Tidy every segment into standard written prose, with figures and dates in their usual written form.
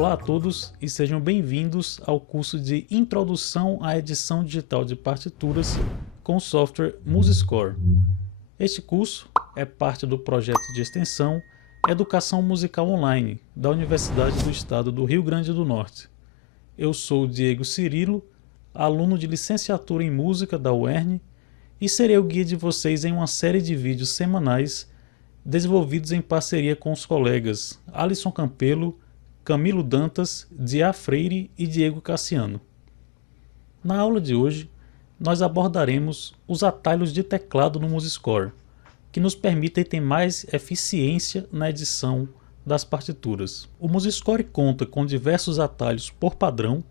Olá a todos e sejam bem-vindos ao curso de Introdução à Edição Digital de Partituras com o software MuseScore. Este curso é parte do projeto de extensão Educação Musical Online da Universidade do Estado do Rio Grande do Norte. Eu sou o Diego Cirilo, aluno de licenciatura em Música da UERN, e serei o guia de vocês em uma série de vídeos semanais desenvolvidos em parceria com os colegas Alisson Campelo, Camilo Dantas, Diá Freire e Diego Cassiano. Na aula de hoje, nós abordaremos os atalhos de teclado no MuseScore, que nos permitem ter mais eficiência na edição das partituras. O MuseScore conta com diversos atalhos por padrão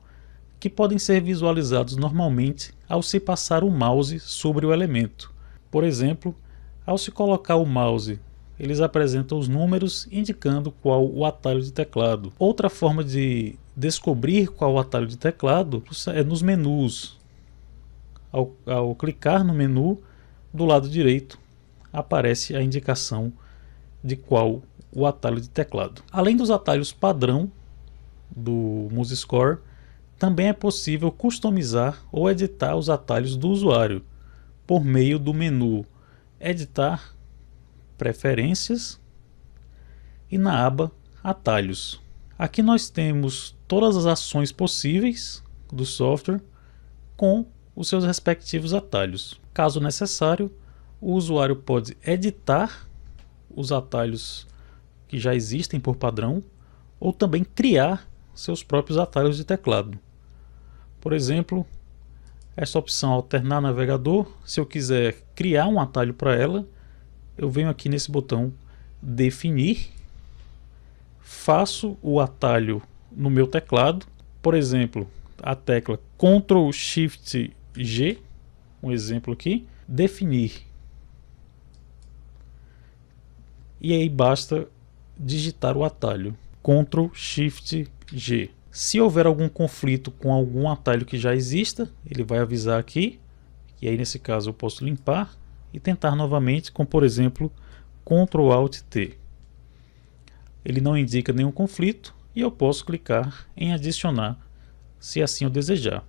que podem ser visualizados normalmente ao se passar o mouse sobre o elemento. Por exemplo, ao se colocar o mouse, eles apresentam os números indicando qual o atalho de teclado. Outra forma de descobrir qual o atalho de teclado é nos menus. Ao clicar no menu, do lado direito, aparece a indicação de qual o atalho de teclado. Além dos atalhos padrão do MuseScore, também é possível customizar ou editar os atalhos do usuário por meio do menu Editar, Preferências e na aba Atalhos. Aqui nós temos todas as ações possíveis do software com os seus respectivos atalhos. Caso necessário, o usuário pode editar os atalhos que já existem por padrão ou também criar seus próprios atalhos de teclado. Por exemplo, essa opção Alternar Navegador, se eu quiser criar um atalho para ela, eu venho aqui nesse botão Definir, faço o atalho no meu teclado, por exemplo, a tecla Ctrl Shift G, um exemplo aqui, definir. E aí basta digitar o atalho Ctrl Shift G. Se houver algum conflito com algum atalho que já exista, ele vai avisar aqui, e aí nesse caso eu posso limpar e tentar novamente com, por exemplo, Ctrl Alt T. Ele não indica nenhum conflito e eu posso clicar em adicionar, se assim eu desejar.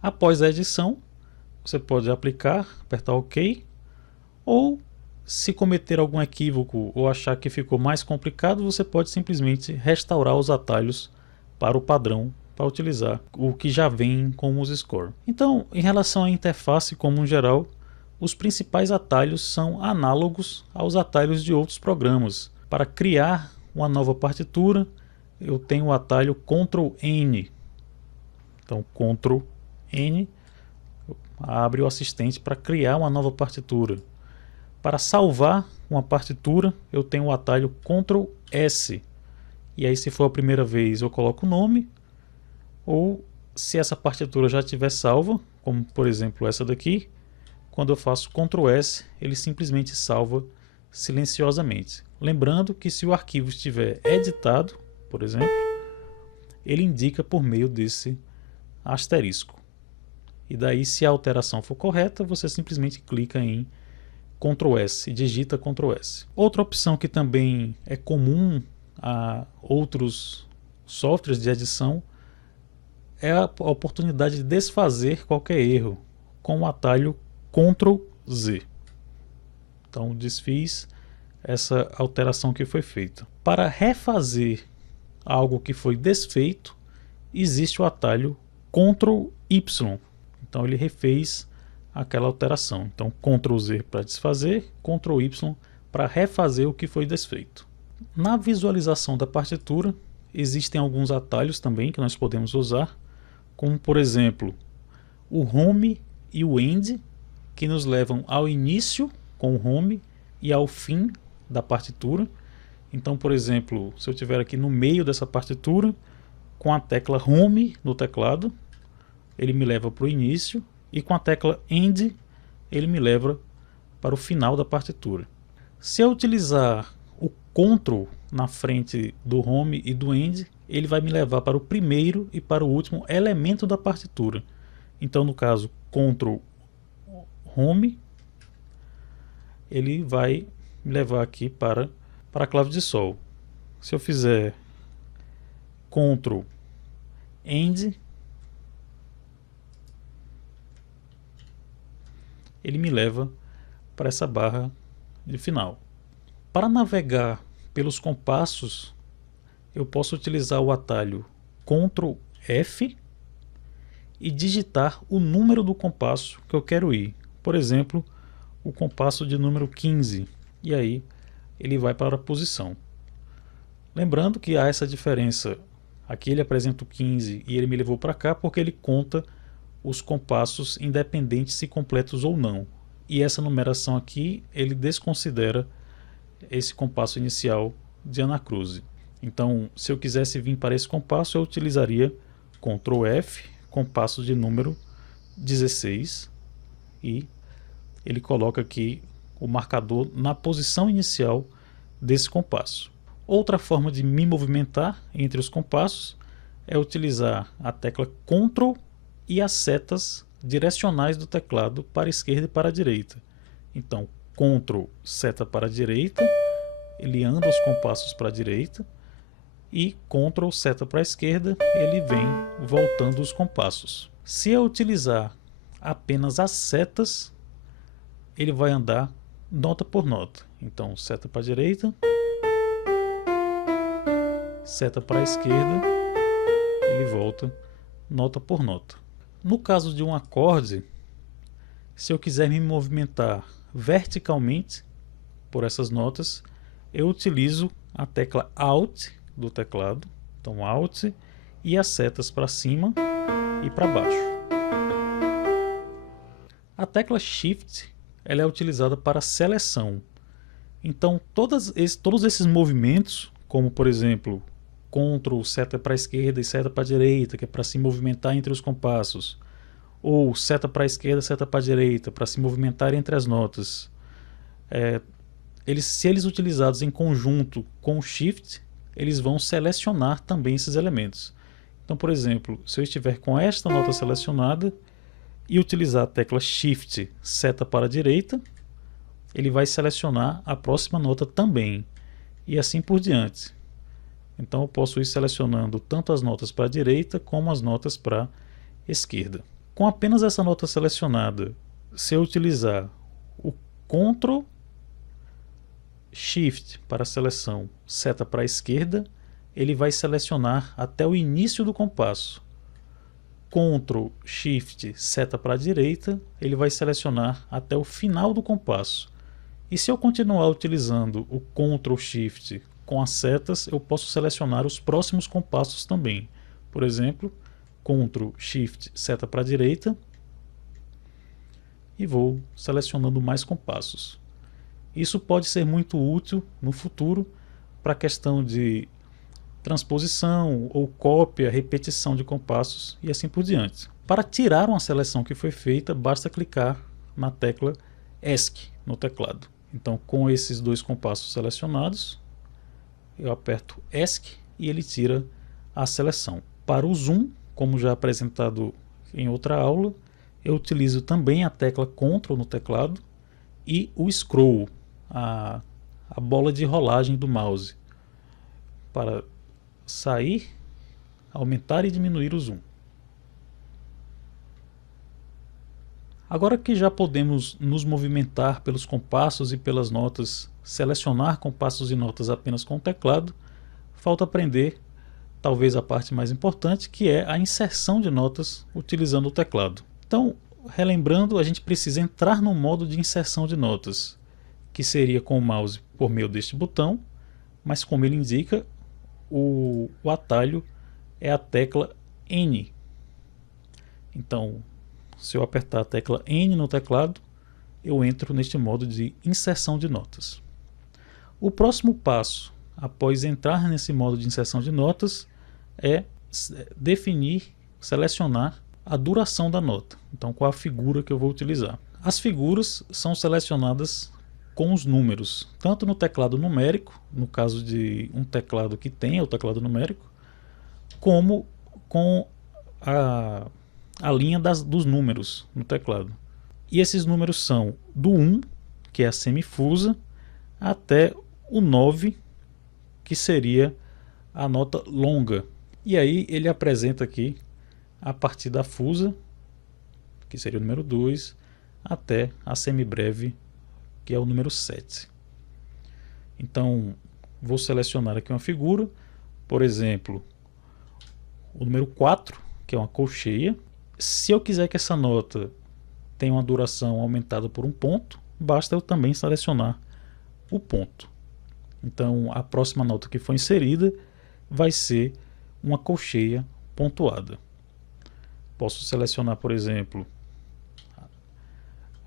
Após a edição, você pode aplicar, apertar OK, ou se cometer algum equívoco ou achar que ficou mais complicado, você pode simplesmente restaurar os atalhos para o padrão para utilizar o que já vem com o MuseScore. Então, em relação à interface como um geral, os principais atalhos são análogos aos atalhos de outros programas. Para criar uma nova partitura, eu tenho o atalho Ctrl N. Então, Ctrl N abre o assistente para criar uma nova partitura. Para salvar uma partitura, eu tenho o atalho Ctrl S. E aí, se for a primeira vez, eu coloco o nome. Ou se essa partitura já estiver salva, como por exemplo essa daqui, quando eu faço Ctrl S, ele simplesmente salva silenciosamente. Lembrando que se o arquivo estiver editado, por exemplo, ele indica por meio desse asterisco. E daí, se a alteração for correta, você simplesmente clica em Ctrl S e digita Ctrl S. Outra opção que também é comum a outros softwares de edição é a oportunidade de desfazer qualquer erro com o atalho Ctrl Z. Então desfiz essa alteração que foi feita. Para refazer algo que foi desfeito, existe o atalho Ctrl Y. Então ele refez aquela alteração. Então Ctrl Z para desfazer, Ctrl Y para refazer o que foi desfeito. Na visualização da partitura, existem alguns atalhos também que nós podemos usar, como por exemplo o Home e o End, que nos levam ao início com o Home e ao fim da partitura. Então, por exemplo, se eu estiver aqui no meio dessa partitura, com a tecla Home no teclado, ele me leva para o início, e com a tecla End, ele me leva para o final da partitura. Se eu utilizar o Ctrl na frente do Home e do End, ele vai me levar para o primeiro e para o último elemento da partitura. Então, no caso, Ctrl Home, ele vai me levar aqui para a clave de Sol. Se eu fizer Ctrl End, ele me leva para essa barra de final. Para navegar pelos compassos, eu posso utilizar o atalho Ctrl F e digitar o número do compasso que eu quero ir. Por exemplo, o compasso de número 15, e aí ele vai para a posição. Lembrando que há essa diferença, aqui ele apresenta o 15 e ele me levou para cá porque ele conta os compassos independentes se completos ou não. E essa numeração aqui, ele desconsidera esse compasso inicial de Anacruze. Então, se eu quisesse vir para esse compasso, eu utilizaria Ctrl F, compasso de número 16, e ele coloca aqui o marcador na posição inicial desse compasso. Outra forma de me movimentar entre os compassos é utilizar a tecla Ctrl e as setas direcionais do teclado para a esquerda e para a direita. Então, Ctrl, seta para a direita, ele anda os compassos para a direita, e Ctrl, seta para a esquerda, ele vem voltando os compassos. Se eu utilizar apenas as setas, ele vai andar nota por nota. Então, seta para a direita, seta para a esquerda, ele volta nota por nota. No caso de um acorde, se eu quiser me movimentar verticalmente por essas notas, eu utilizo a tecla Alt do teclado, então Alt e as setas para cima e para baixo. A tecla Shift, ela é utilizada para seleção. Então todos esses movimentos, como por exemplo Ctrl, seta para a esquerda e seta para a direita, que é para se movimentar entre os compassos, ou seta para a esquerda, seta para a direita, para se movimentar entre as notas, se eles utilizados em conjunto com o Shift, eles vão selecionar também esses elementos. Então, por exemplo, se eu estiver com esta nota selecionada e utilizar a tecla Shift, seta para a direita, ele vai selecionar a próxima nota também, e assim por diante. Então eu posso ir selecionando tanto as notas para a direita como as notas para a esquerda. Com apenas essa nota selecionada, se eu utilizar o Ctrl Shift para a seleção, seta para a esquerda, ele vai selecionar até o início do compasso. Ctrl Shift, seta para a direita, ele vai selecionar até o final do compasso. E se eu continuar utilizando o Ctrl Shift com as setas, eu posso selecionar os próximos compassos também. Por exemplo, Ctrl Shift, seta para a direita, e vou selecionando mais compassos. Isso pode ser muito útil no futuro para a questão de transposição ou cópia, repetição de compassos e assim por diante. Para tirar uma seleção que foi feita, basta clicar na tecla ESC no teclado. Então, com esses dois compassos selecionados, eu aperto ESC e ele tira a seleção. Para o zoom, como já apresentado em outra aula, eu utilizo também a tecla Ctrl no teclado e o scroll, a bola de rolagem do mouse, para sair, aumentar e diminuir o zoom. Agora que já podemos nos movimentar pelos compassos e pelas notas, selecionar compassos e notas apenas com o teclado, falta aprender talvez a parte mais importante, que é a inserção de notas utilizando o teclado. Então, relembrando, a gente precisa entrar no modo de inserção de notas, que seria com o mouse por meio deste botão, mas como ele indica, o atalho é a tecla N. Então, se eu apertar a tecla N no teclado, eu entro neste modo de inserção de notas. O próximo passo, após entrar nesse modo de inserção de notas, é definir, selecionar a duração da nota. Então, qual a figura que eu vou utilizar? As figuras são selecionadas com os números, tanto no teclado numérico, no caso de um teclado que tenha o teclado numérico, como com a linha dos números no teclado. E esses números são do 1, que é a semifusa, até o 9, que seria a nota longa. E aí ele apresenta aqui a partir da fusa, que seria o número 2, até a semibreve, que é o número 7. Então, vou selecionar aqui uma figura, por exemplo, o número 4, que é uma colcheia. Se eu quiser que essa nota tenha uma duração aumentada por um ponto, basta eu também selecionar o ponto. Então, a próxima nota que for inserida vai ser uma colcheia pontuada. Posso selecionar, por exemplo,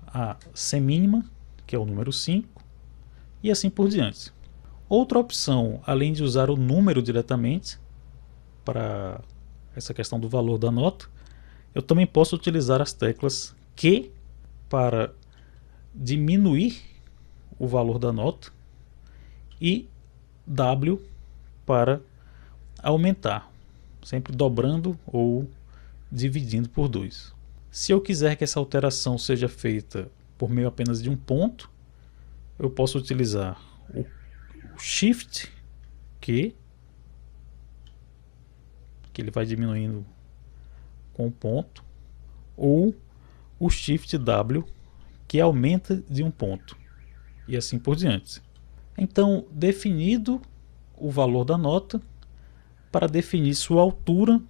a semínima, que é o número 5, e assim por diante. Outra opção, além de usar o número diretamente para essa questão do valor da nota, eu também posso utilizar as teclas Q para diminuir o valor da nota e W para aumentar, sempre dobrando ou dividindo por 2. Se eu quiser que essa alteração seja feita por meio apenas de um ponto, eu posso utilizar o Shift Q, que ele vai diminuindo com um ponto, ou o Shift W, que aumenta de um ponto, e assim por diante. Então, definido o valor da nota, para definir sua altura,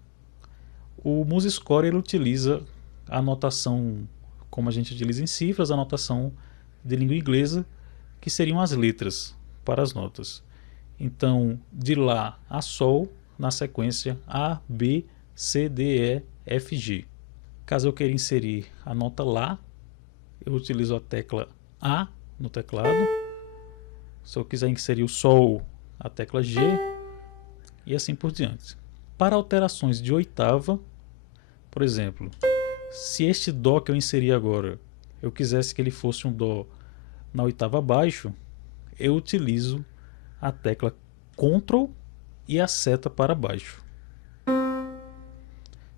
o MuseScore ele utiliza a notação, como a gente utiliza em cifras, a notação de língua inglesa, que seriam as letras para as notas. Então, de Lá a Sol, na sequência A, B, C, D, E, F, G. Caso eu queira inserir a nota Lá, eu utilizo a tecla A no teclado. Se eu quiser inserir o Sol, a tecla G, e assim por diante. Para alterações de oitava, por exemplo, se este Dó que eu inseri agora, eu quisesse que ele fosse um Dó na oitava abaixo, eu utilizo a tecla Ctrl e a seta para baixo.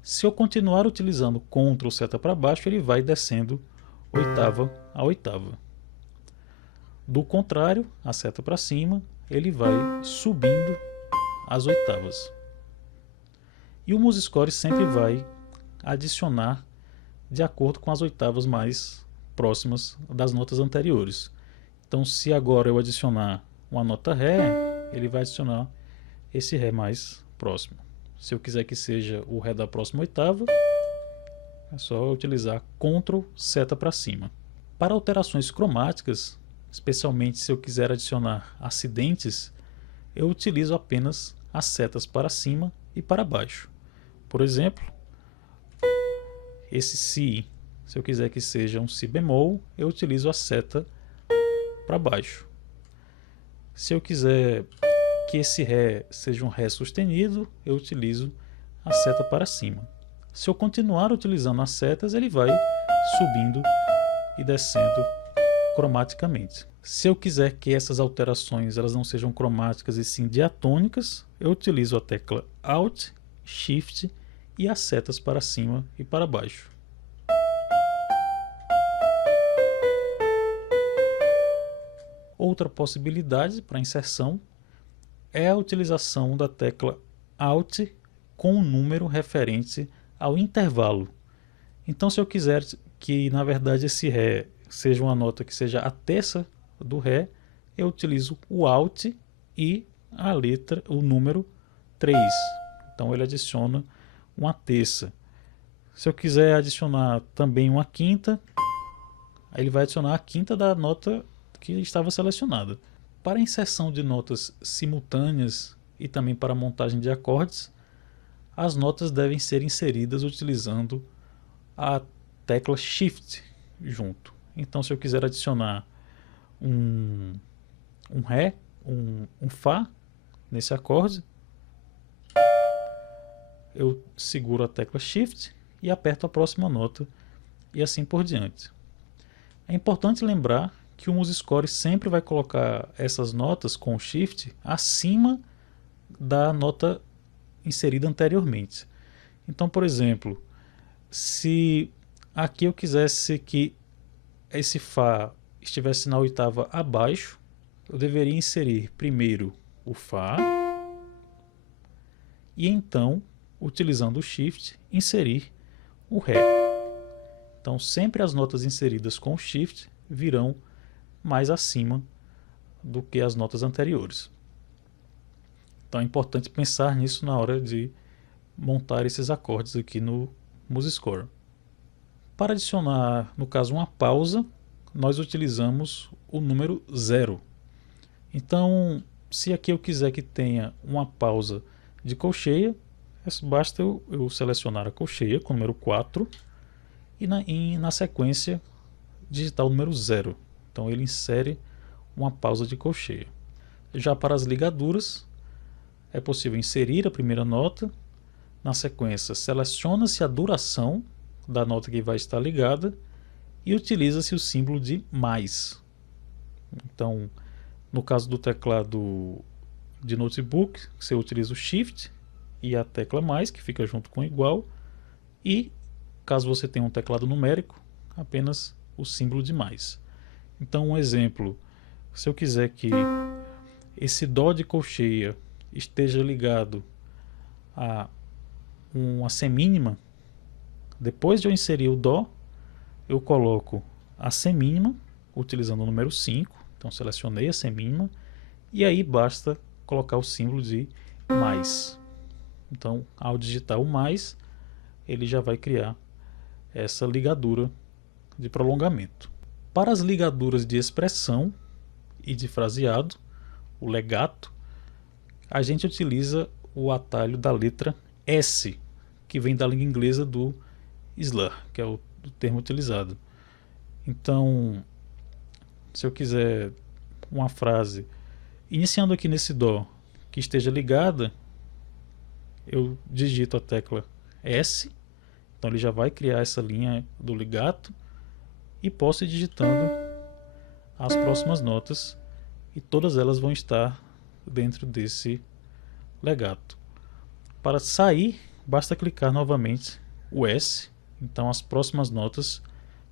Se eu continuar utilizando Ctrl seta para baixo, ele vai descendo oitava a oitava. Do contrário, a seta para cima, ele vai subindo as oitavas. E o MuseScore sempre vai adicionar de acordo com as oitavas mais próximas das notas anteriores. Então, se agora eu adicionar uma nota Ré, ele vai adicionar esse Ré mais próximo. Se eu quiser que seja o Ré da próxima oitava, é só utilizar Ctrl seta para cima. Para alterações cromáticas, especialmente se eu quiser adicionar acidentes, eu utilizo apenas as setas para cima e para baixo. Por exemplo, esse Si, se eu quiser que seja um Si bemol, eu utilizo a seta para baixo. Se eu quiser que esse Ré seja um Ré sustenido, eu utilizo a seta para cima. Se eu continuar utilizando as setas, ele vai subindo e descendo cromaticamente. Se eu quiser que essas alterações elas não sejam cromáticas e sim diatônicas, eu utilizo a tecla Alt, Shift e as setas para cima e para baixo. Outra possibilidade para inserção é a utilização da tecla Alt com um número referente ao intervalo. Então, se eu quiser que na verdade esse Ré seja uma nota que seja a terça do Ré, eu utilizo o Alt e a letra, o número 3. Então ele adiciona uma terça. Se eu quiser adicionar também uma quinta, aí ele vai adicionar a quinta da nota que estava selecionada. Para a inserção de notas simultâneas e também para a montagem de acordes, as notas devem ser inseridas utilizando a tecla Shift junto. Então, se eu quiser adicionar um Ré, um Fá nesse acorde, eu seguro a tecla Shift e aperto a próxima nota e assim por diante. É importante lembrar que o MuseScore sempre vai colocar essas notas com o Shift acima da nota inserida anteriormente. Então, por exemplo, se aqui eu quisesse que esse Fá estivesse na oitava abaixo, eu deveria inserir primeiro o Fá e então, utilizando o Shift, inserir o Ré. Então sempre as notas inseridas com o Shift virão mais acima do que as notas anteriores. Então é importante pensar nisso na hora de montar esses acordes aqui no MuseScore. Para adicionar, no caso, uma pausa, nós utilizamos o número 0. Então, se aqui eu quiser que tenha uma pausa de colcheia, basta eu selecionar a colcheia com o número 4 e na sequência digitar o número 0. Então ele insere uma pausa de colcheia. Já para as ligaduras, é possível inserir a primeira nota, na sequência seleciona-se a duração da nota que vai estar ligada e utiliza-se o símbolo de mais. Então, no caso do teclado de notebook, você utiliza o Shift e a tecla mais, que fica junto com igual, e caso você tenha um teclado numérico, apenas o símbolo de mais. Então, um exemplo, se eu quiser que esse Dó de colcheia esteja ligado a uma semínima, depois de eu inserir o Dó, eu coloco a semínima, utilizando o número 5, então selecionei a semínima, e aí basta colocar o símbolo de mais. Então, ao digitar o mais, ele já vai criar essa ligadura de prolongamento. Para as ligaduras de expressão e de fraseado, o legato, a gente utiliza o atalho da letra S, que vem da língua inglesa do slur, que é o termo utilizado. Então, se eu quiser uma frase iniciando aqui nesse Dó que esteja ligada, eu digito a tecla S, então ele já vai criar essa linha do legato e posso ir digitando as próximas notas e todas elas vão estar dentro desse legato. Para sair, basta clicar novamente o S, então as próximas notas,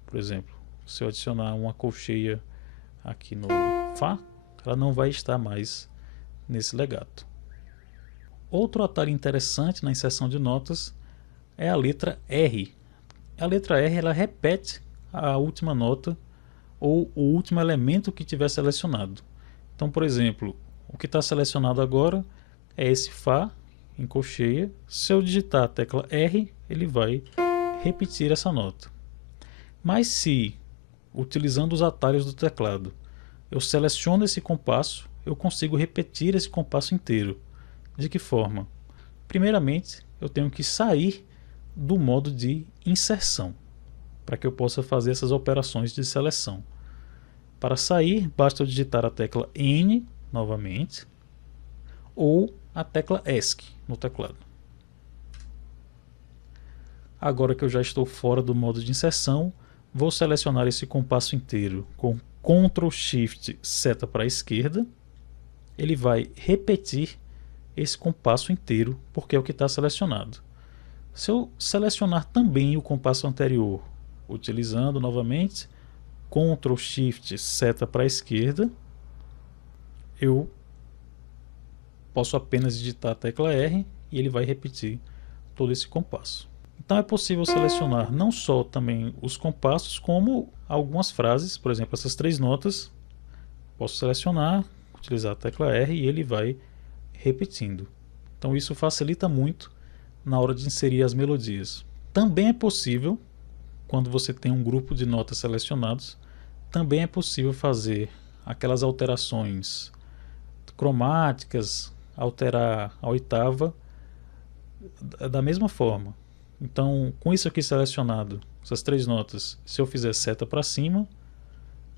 por exemplo, se eu adicionar uma colcheia aqui no Fá, ela não vai estar mais nesse legato. Outro atalho interessante na inserção de notas é a letra R. A letra R ela repete a última nota ou o último elemento que tiver selecionado. Então, por exemplo, o que está selecionado agora é esse Fá em colcheia. Se eu digitar a tecla R, ele vai repetir essa nota. Mas se, utilizando os atalhos do teclado, eu seleciono esse compasso, eu consigo repetir esse compasso inteiro. De que forma? Primeiramente, eu tenho que sair do modo de inserção, para que eu possa fazer essas operações de seleção. Para sair, basta eu digitar a tecla N novamente, ou a tecla ESC no teclado. Agora que eu já estou fora do modo de inserção, vou selecionar esse compasso inteiro com Ctrl Shift seta para a esquerda. Ele vai repetir esse compasso inteiro, porque é o que está selecionado. Se eu selecionar também o compasso anterior, utilizando novamente Ctrl Shift seta para a esquerda, eu posso apenas digitar a tecla R e ele vai repetir todo esse compasso. Então é possível selecionar não só também os compassos, como algumas frases, por exemplo, essas 3 notas, posso selecionar, utilizar a tecla R e ele vai repetindo. Então isso facilita muito na hora de inserir as melodias. Também é possível, quando você tem um grupo de notas selecionados, também é possível fazer aquelas alterações cromáticas, alterar a oitava da mesma forma. Então, com isso aqui selecionado, essas 3 notas, se eu fizer seta para cima,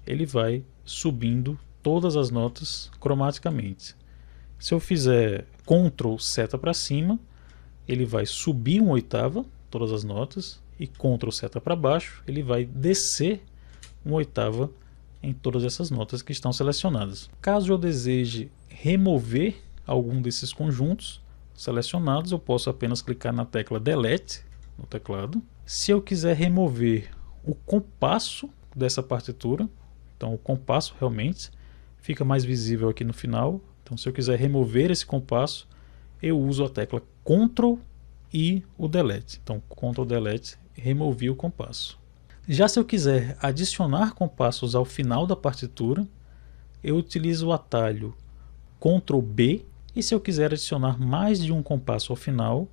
ele vai subindo todas as notas cromaticamente. Se eu fizer Ctrl seta para cima, ele vai subir uma oitava, todas as notas, e Ctrl seta para baixo, ele vai descer uma oitava em todas essas notas que estão selecionadas. Caso eu deseje remover algum desses conjuntos selecionados, eu posso apenas clicar na tecla Delete no teclado. Se eu quiser remover o compasso dessa partitura, Então o compasso realmente fica mais visível aqui no final. Então se eu quiser remover esse compasso, eu uso a tecla Ctrl e o Delete. Então Ctrl Delete, removi o compasso. Já se eu quiser adicionar compassos ao final da partitura, eu utilizo o atalho Ctrl B, e se eu quiser adicionar mais de um compasso ao final,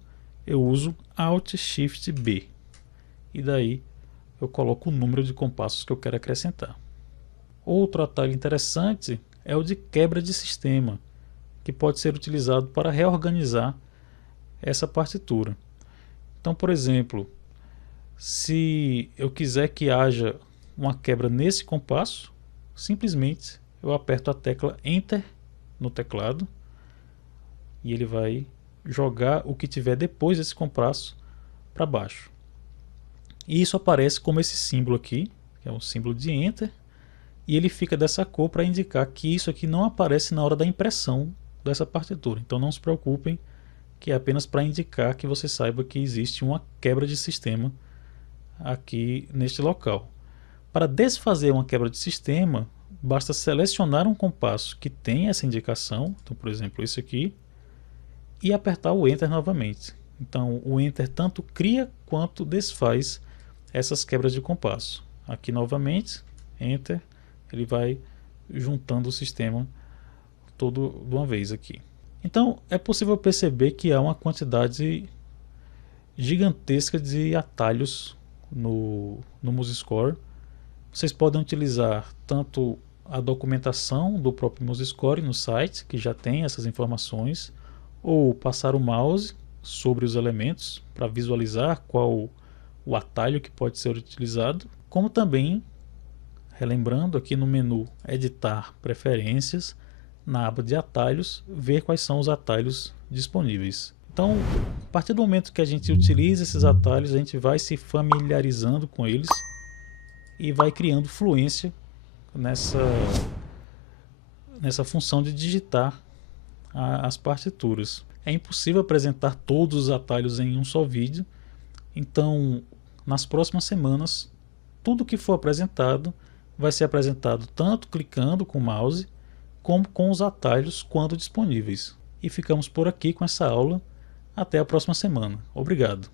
eu uso Alt Shift B. E daí eu coloco o número de compassos que eu quero acrescentar. Outro atalho interessante é o de quebra de sistema, que pode ser utilizado para reorganizar essa partitura. Então, por exemplo, se eu quiser que haja uma quebra nesse compasso, simplesmente eu aperto a tecla Enter no teclado e ele vai jogar o que tiver depois desse compasso para baixo. E isso aparece como esse símbolo aqui, que é um símbolo de Enter, e ele fica dessa cor para indicar que isso aqui não aparece na hora da impressão dessa partitura. Então não se preocupem, que é apenas para indicar que você saiba que existe uma quebra de sistema aqui neste local. Para desfazer uma quebra de sistema, basta selecionar um compasso que tem essa indicação, então por exemplo esse aqui, e apertar o Enter novamente. Então o Enter tanto cria quanto desfaz essas quebras de compasso. Aqui novamente, Enter, ele vai juntando o sistema todo de uma vez aqui. Então é possível perceber que há uma quantidade gigantesca de atalhos no MuseScore. Vocês podem utilizar tanto a documentação do próprio MuseScore no site, que já tem essas informações, ou passar o mouse sobre os elementos para visualizar qual o atalho que pode ser utilizado, como também, relembrando, aqui no menu Editar Preferências, na aba de atalhos, ver quais são os atalhos disponíveis. Então, a partir do momento que a gente utiliza esses atalhos, a gente vai se familiarizando com eles e vai criando fluência nessa função de digitar as partituras. É impossível apresentar todos os atalhos em um só vídeo, então nas próximas semanas tudo que for apresentado vai ser apresentado tanto clicando com o mouse como com os atalhos quando disponíveis. E ficamos por aqui com essa aula. Até a próxima semana. Obrigado.